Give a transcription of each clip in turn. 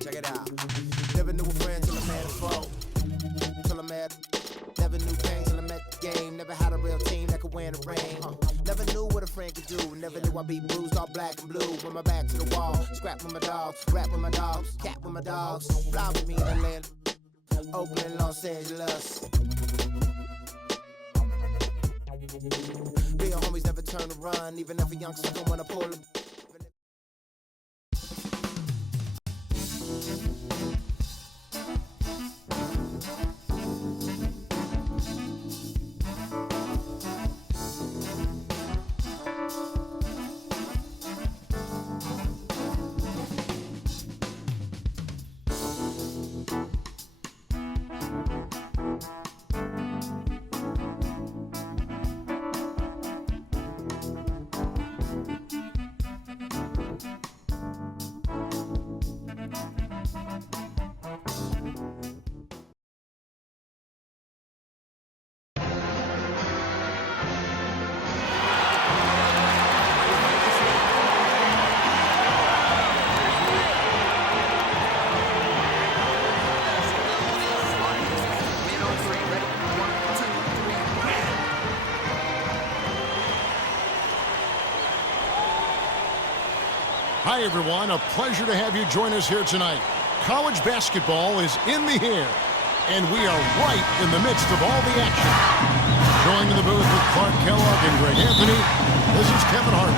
Check it out. Never knew a friend till I met a foe. Till I met. Never knew pain till I met the game. Never had a real team that could win the rain. Never knew what a friend could do. Never knew I'd be bruised all black and blue. With my back to the wall. Scrap with my dogs. Rap with my dogs. Cat with my dogs. Fly with me in Atlanta. Oakland, Los Angeles. Real homies never turn to run. Even if a young sucker wanna pull them. Hi, everyone. A pleasure to have you join us here tonight. College basketball is in the air, and we are right in the midst of all the action. Joining the booth with Clark Kellogg and Greg Anthony, this is Kevin Hart.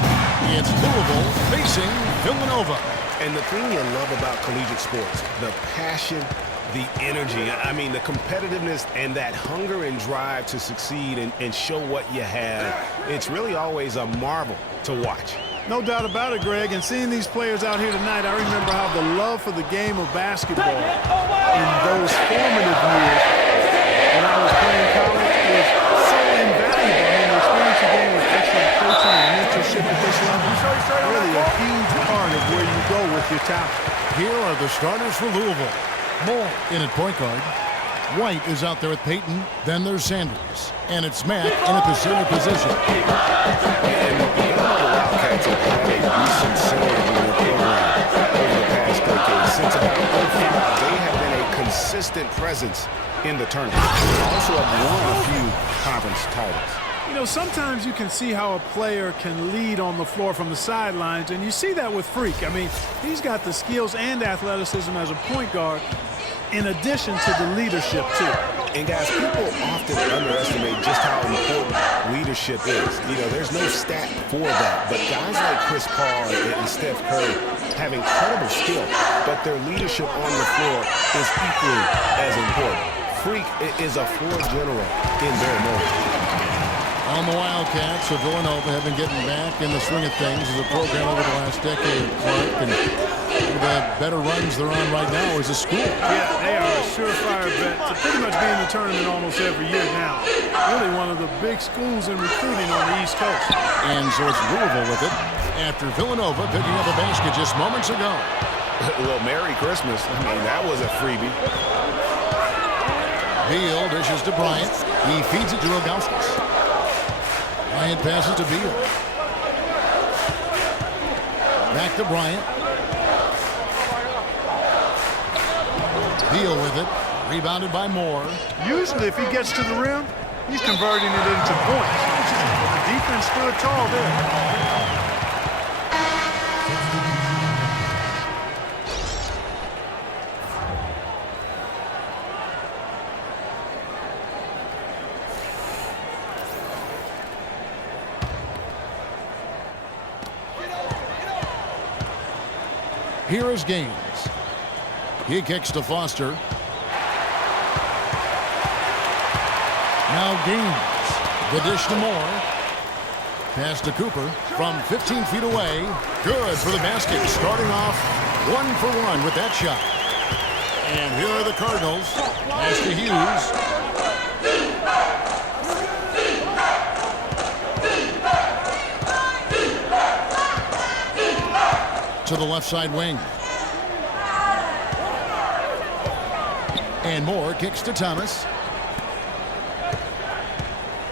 It's Louisville facing Villanova. And the thing you love about collegiate sports, the passion, the energy, I mean, the competitiveness and that hunger and drive to succeed and show what you have, it's really always a marvel to watch. No doubt about it, Greg. And seeing these players out here tonight, I remember how the love for the game of basketball in those formative years when I was playing college was so invaluable. I mean, the experience you gain with excellent coaching and mentorship at this level is really a huge part of where you go with your talent. Here are the starters for Louisville. Moore in at point guard. White is out there with Payton. Then there's Sanders. And it's Mack in at the center position. Wildcats have had a decent center in their program over the past decade. Since about 2005, they have been a consistent presence in the tournament. Also have won a few conference titles. You know, sometimes you can see how a player can lead on the floor from the sidelines, and you see that with Freak. I mean, he's got the skills and athleticism as a point guard in addition to the leadership, too. And, guys, people often underestimate just how important leadership is. You know, there's no stat for that. But guys like Chris Paul and Steph Curry have incredible skill, but their leadership on the floor is equally as important. Freak is a floor general in their moment. On the Wildcats of Villanova have been getting back in the swing of things as a program over the last decade, Clark. And the better runs they're on right now is a school. Yeah, they are a surefire bet to pretty much be in the tournament almost every year now. Really one of the big schools in recruiting on the East Coast. And so it's Louisville with it after Villanova picking up a basket just moments ago. Well, Merry Christmas. I mean, that was a freebie. Beal dishes to Bryant. He feeds it to Ilgauskas. Bryant passes to Beal. Back to Bryant. Beal with it. Rebounded by Moore. Usually if he gets to the rim, he's converting it into points. But the defense stood tall there. Here is Gaines. He kicks to Foster. Now Gaines. The dish to Moore. Pass to Cooper from 15 feet away. Good for the basket. Starting off 1 for 1 with that shot. And here are the Cardinals. Pass to Hughes. To the left side wing. And Moore kicks to Thomas.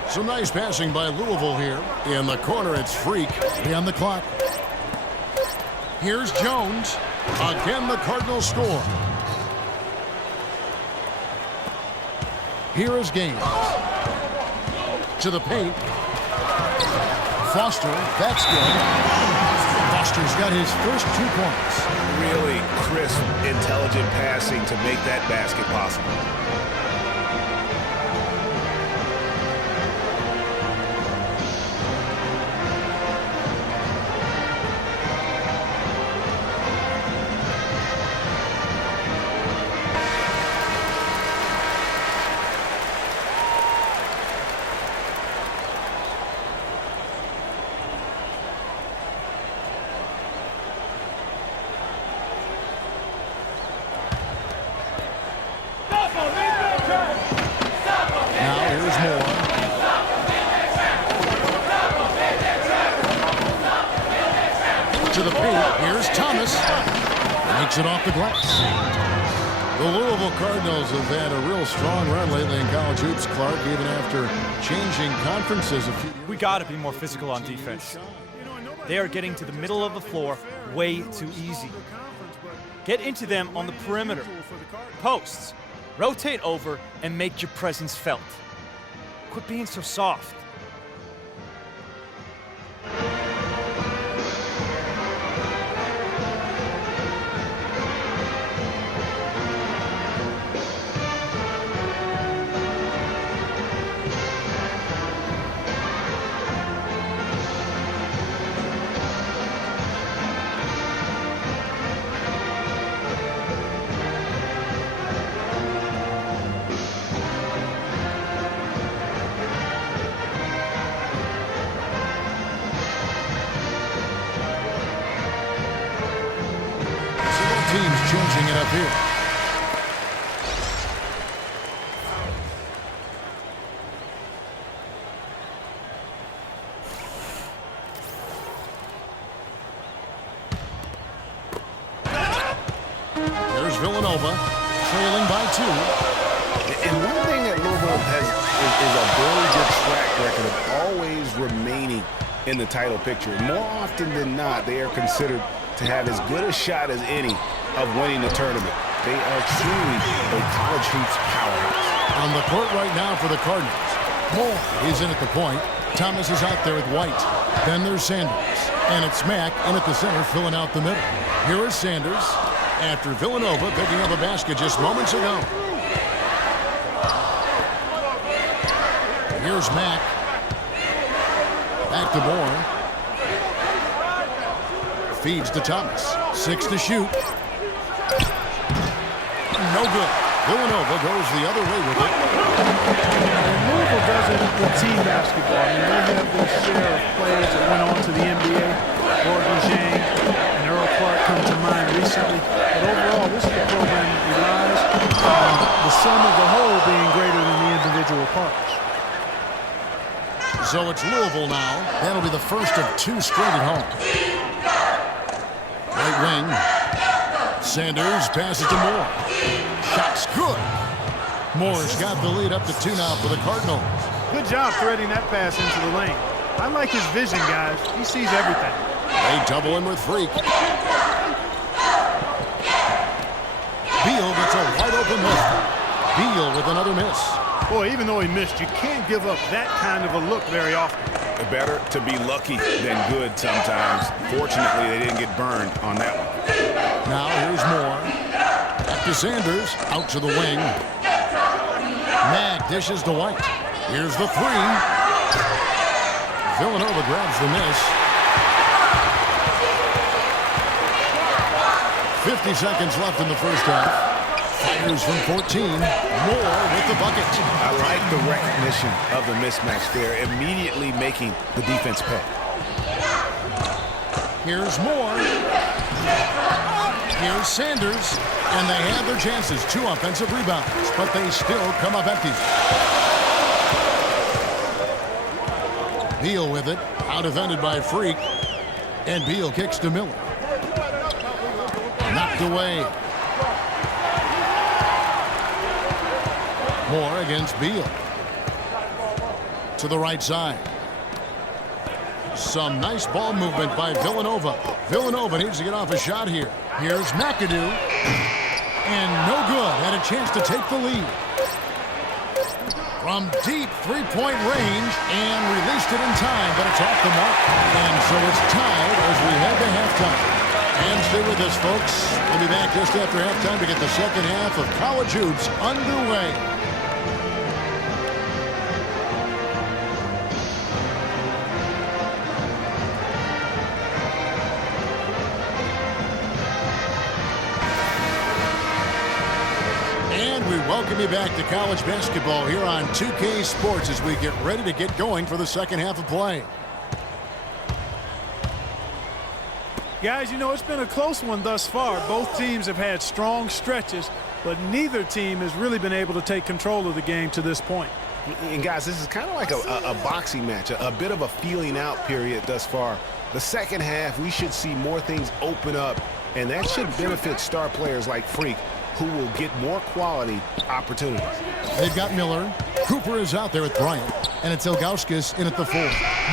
Some nice passing by Louisville here. In the corner, it's Freak. Beyond the clock. Here's Jones. Again, the Cardinals score. Here is Gaines. To the paint. Foster, that's good. Foster's got his first 2 points. Really crisp, intelligent passing to make that basket possible. To the paint. Here's Thomas. Makes it off the glass. The Louisville Cardinals have had a real strong run lately in college hoops, Clark, even after changing conferences a few years. We got to be more physical on defense. They are getting to the middle of the floor way too easy. Get into them on the perimeter. Posts. Rotate over and make your presence felt. Quit being so soft. Teams changing it up here. There's Villanova, trailing by 2. And one thing that Louisville has is a very good track record of always remaining in the title picture. More often than not, they are considered to have as good a shot as any of winning the tournament. They are truly a college hoops powerhouse. On the court right now for the Cardinals. Moore is in at the point. Thomas is out there with White. Then there's Sanders. And it's Mack in at the center, filling out the middle. Here is Sanders after Villanova picking up a basket just moments ago. Here's Mack. Back to Moore. Feeds to Thomas. 6 to shoot. No good. Villanova goes the other way with it. Louisville does it with team basketball. I mean, they have their share of players that went on to the NBA. Gordon Jang and Earl Clark come to mind recently. But overall, this is a program that relies on the sum of the whole being greater than the individual parts. So it's Louisville now. That'll be the first of 2 straight at home. Right wing. Sanders passes to Moore. Shot's good. Moore's got the lead up to 2 now for the Cardinals. Good job threading that pass into the lane. I like his vision, guys. He sees everything. They double him with Freak. Beal gets a wide open look. Beal with another miss. Boy, even though he missed, you can't give up that kind of a look very often. Better to be lucky than good sometimes. Fortunately, they didn't get burned on that one. Now here's Moore. Back to Sanders. Out to the wing. Mack dishes to White. Here's the 3. Villanova grabs the miss. 50 seconds left in the first half. Fires from 14. Moore with the bucket. I like the recognition of the mismatch there, immediately making the defense pay. Here's Moore. Here's Sanders. And they have their chances. 2 offensive rebounds, but they still come up empty. Beal with it. Out defended by Freak. And Beal kicks to Miller. Knocked away. Moore against Beal. To the right side. Some nice ball movement by Villanova. Villanova needs to get off a shot here. Here's McAdoo. And no good. Had a chance to take the lead. From deep three-point range and released it in time, but it's off the mark. And so it's tied as we head to halftime. And stay with us, folks. We'll be back just after halftime to get the second half of college hoops underway. Welcome you back to college basketball here on 2K Sports as we get ready to get going for the second half of play. Guys, you know, it's been a close one thus far. Both teams have had strong stretches, but neither team has really been able to take control of the game to this point. And guys, this is kind of like a boxing match, a bit of a feeling out period thus far. The second half, we should see more things open up, and that should benefit star players like Freak, who will get more quality opportunities. They've got Miller. Cooper is out there with Bryant. And it's Ilgauskas in at the 4.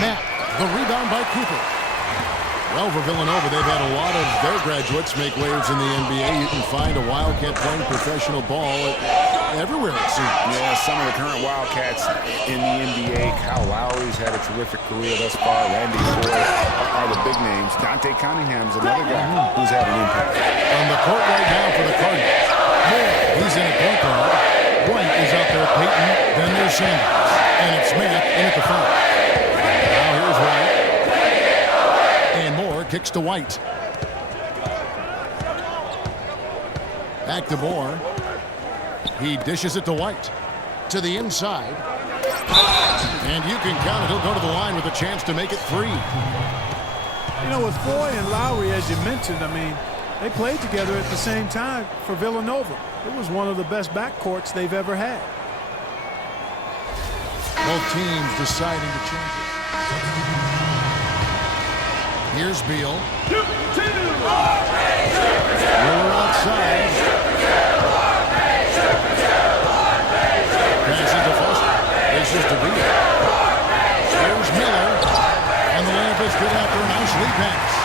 Matt, the rebound by Cooper. Well, for Villanova, they've had a lot of their graduates make waves in the NBA. You can find a Wildcat playing professional ball everywhere, it seems. Yeah, some of the current Wildcats in the NBA. Kyle Lowry's had a terrific career thus far. Randy Ford are the big names. Dante Cunningham's another guy who's had an impact. On the court right now for the Cardinals. He's in a point guard. White is out there with Payton. Then there's Sanders. And it's Mack in at the 5. Now here's White. And Moore kicks to White. Back to Moore. He dishes it to White. To the inside. And you can count it. He'll go to the line with a chance to make it 3. You know, with Foy and Lowry, as you mentioned, I mean, they played together at the same time for Villanova. It was one of the best backcourts they've ever had. Both teams deciding to change it. Here's Beal. Miller outside. Passes to Foster. This is to Beal. Here's Miller. And the layup is good after a nice lead pass.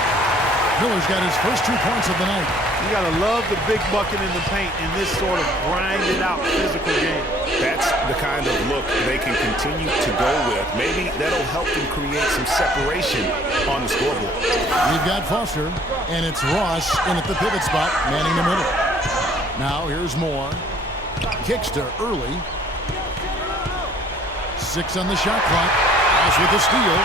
Miller's got his first 2 points of the night. You got to love the big bucket in the paint in this sort of grinded-out physical game. That's the kind of look they can continue to go with. Maybe that'll help them create some separation on the scoreboard. We've got Foster, and it's Ross in at the pivot spot, manning the middle. Now here's Moore. Kicks to early. 6 on the shot clock. Ross with the steal.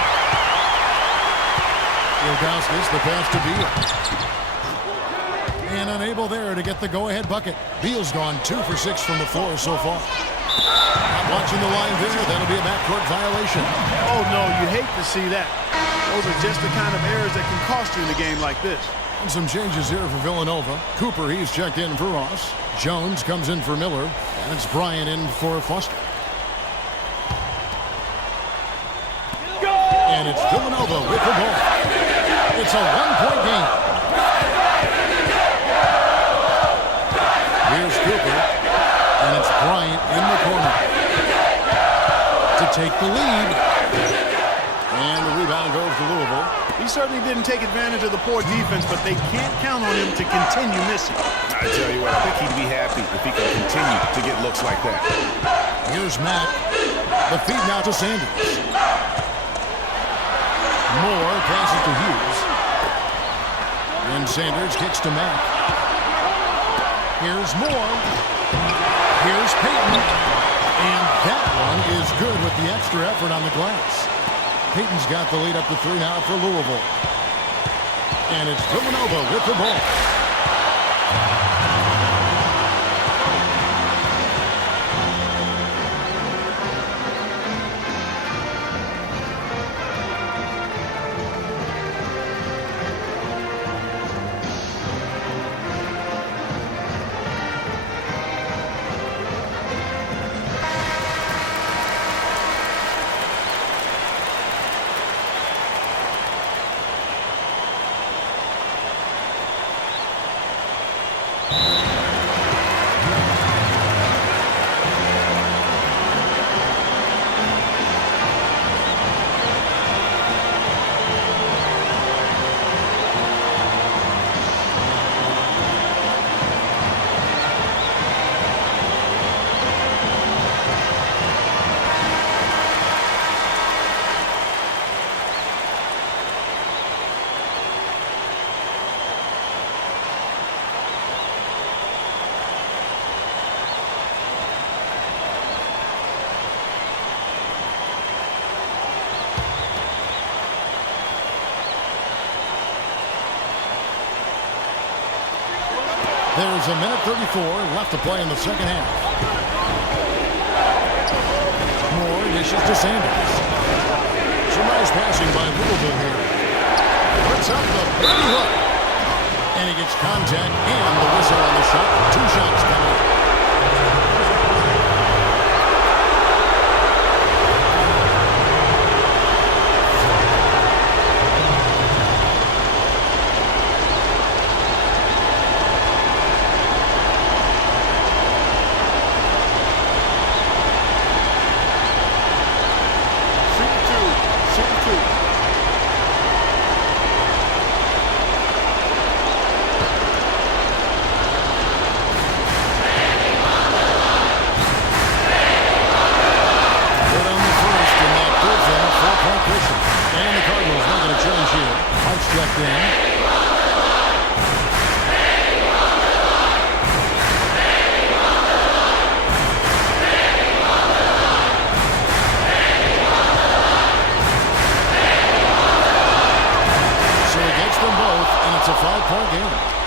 Ilgauskas, the pass to Beal. And unable there to get the go-ahead bucket. Beal's gone 2 for 6 from the floor so far. Watching the line there, that'll be a backcourt violation. Oh, no, you hate to see that. Those are just the kind of errors that can cost you in a game like this. And some changes here for Villanova. Cooper, he's checked in for Ross. Jones comes in for Miller. And it's Bryant in for Foster. And it's Villanova with the ball. It's a one-point game. Here's Cooper. And it's Bryant in the corner to take the lead. And the rebound goes to Louisville. He certainly didn't take advantage of the poor defense, but they can't count on him to continue missing. I tell you what, I think he'd be happy if he could continue to get looks like that. Here's Mack. The feed now to Sanders. Moore passes to Hughes. And Sanders kicks to Mack. Here's Moore. Here's Payton. And that one is good with the extra effort on the glass. Payton's got the lead up to 3 now for Louisville. And it's Villanova with the ball. There's a minute 34 left to play in the second half. Moore dishes to Sanders. Some nice passing by Louisville here. Puts up the big hook. And he gets contact and the whistle on the shot. 2 shots coming up.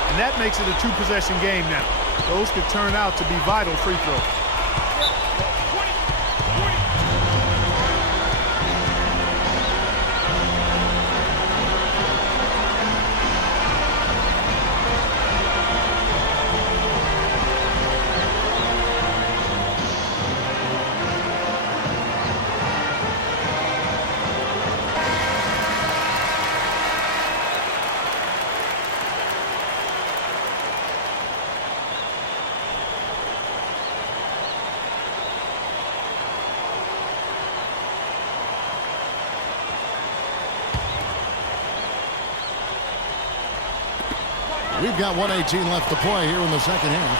And that makes it a 2-possession game now. Those could turn out to be vital free throws. We've got 1:18 left to play here in the second half.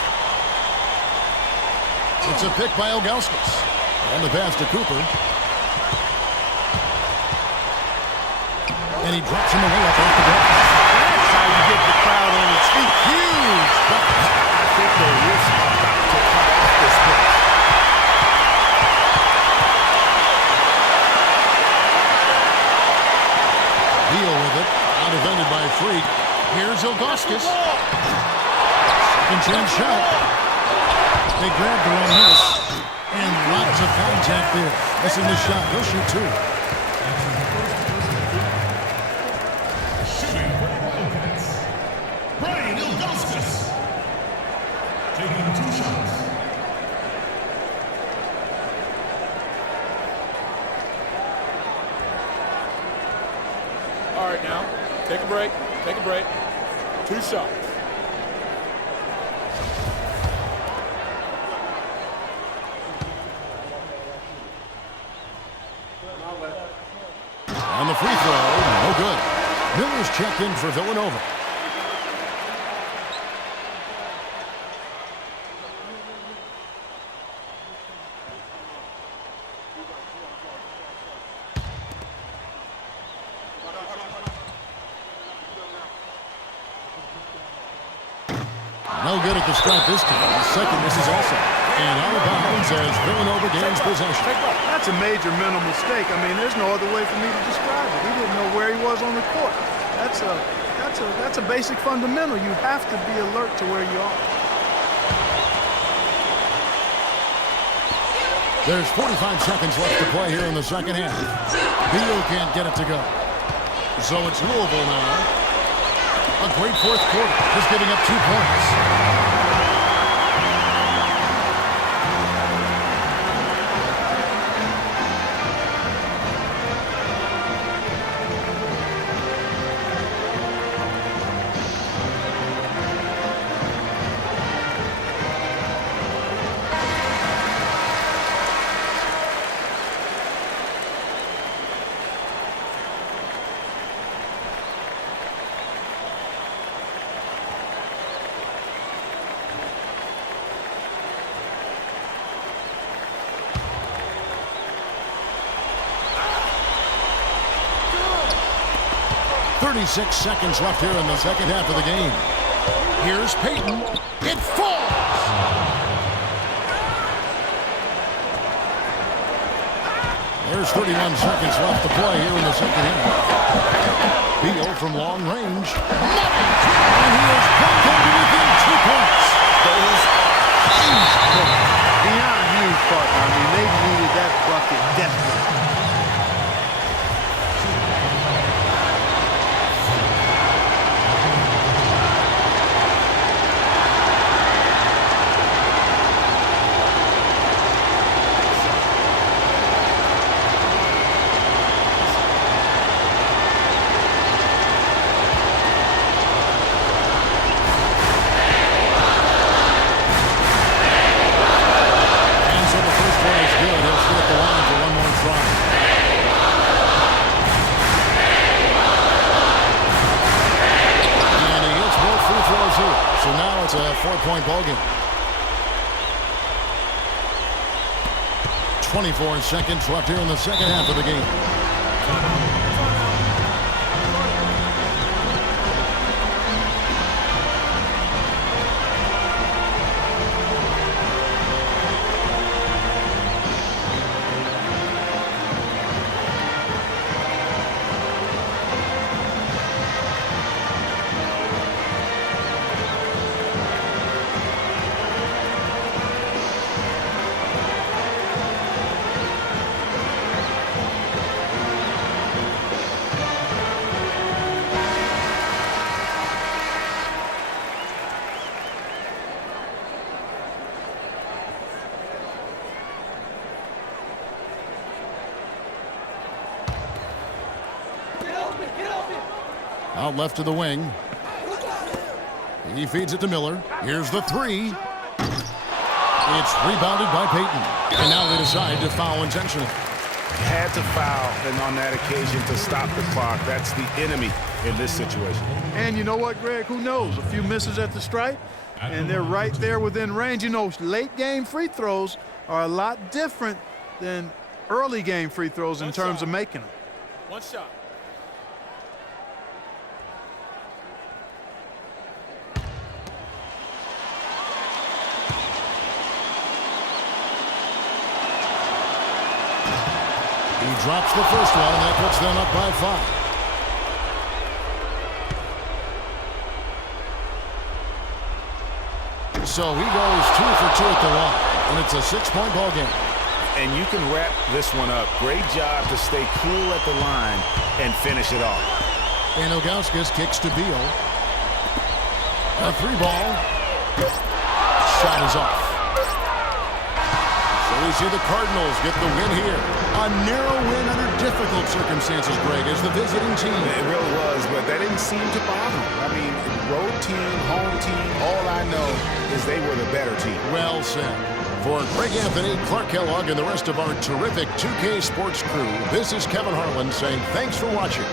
It's a pick by Ilgauskas. And the pass to Cooper. And he drops him away up off the glass. That's how you get the crowd on its feet. Huge. I think the Wolves are about to cut off this pitch. Deal with it. Out defended by Freak. Here's Ilgauskas. Second chance shot. They grabbed the wrong miss. And lots of contact there. Missing the shot. He'll shoot 2. Shooting for the Wildcats, Brian Ilgauskas. Taking 2 shots. All right, now, take a break. Take a break. 2 shots. On the free throw, no good. Miller's checked in for Villanova. No good at the start this time. Second misses also. And out of bounds as Villanova gains possession. That's a major mental mistake. I mean, there's no other way for me to describe it. He didn't know where he was on the court. That's a basic fundamental. You have to be alert to where you are. There's 45 seconds left to play here in the second half. Beal can't get it to go. So it's Louisville now. A great fourth quarter, just giving up 2 points. .36 seconds left here in the second half of the game. Here's Payton. It falls! There's 31 seconds left to play here in the second half. Beal from long range. And he is pulled into within 2 points. It's a 4-point ball game. 24 seconds left here in the second half of the game. Out left to the wing. He feeds it to Miller. Here's the three. It's rebounded by Payton. And now they decide to foul intentionally. Had to foul, and on that occasion to stop the clock. That's the enemy in this situation. And you know what, Greg? Who knows? A few misses at the stripe, and they're right there within range. You know, late game free throws are a lot different than early game free throws in terms of making them. One shot. He drops the first one, and that puts them up by 5. So he goes 2 for 2 at the line, and it's a 6-point ball game. And you can wrap this one up. Great job to stay cool at the line and finish it off. And Ilgauskas kicks to Beal. A 3-ball. Shot is off. So we see the Cardinals get the win here. A narrow win under difficult circumstances, Greg, as the visiting team. It really was, but that didn't seem to bother them. I mean, road team, home team, all I know is they were the better team. Well said. For Greg Anthony, Clark Kellogg, and the rest of our terrific 2K Sports crew, this is Kevin Harlan saying thanks for watching.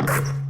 You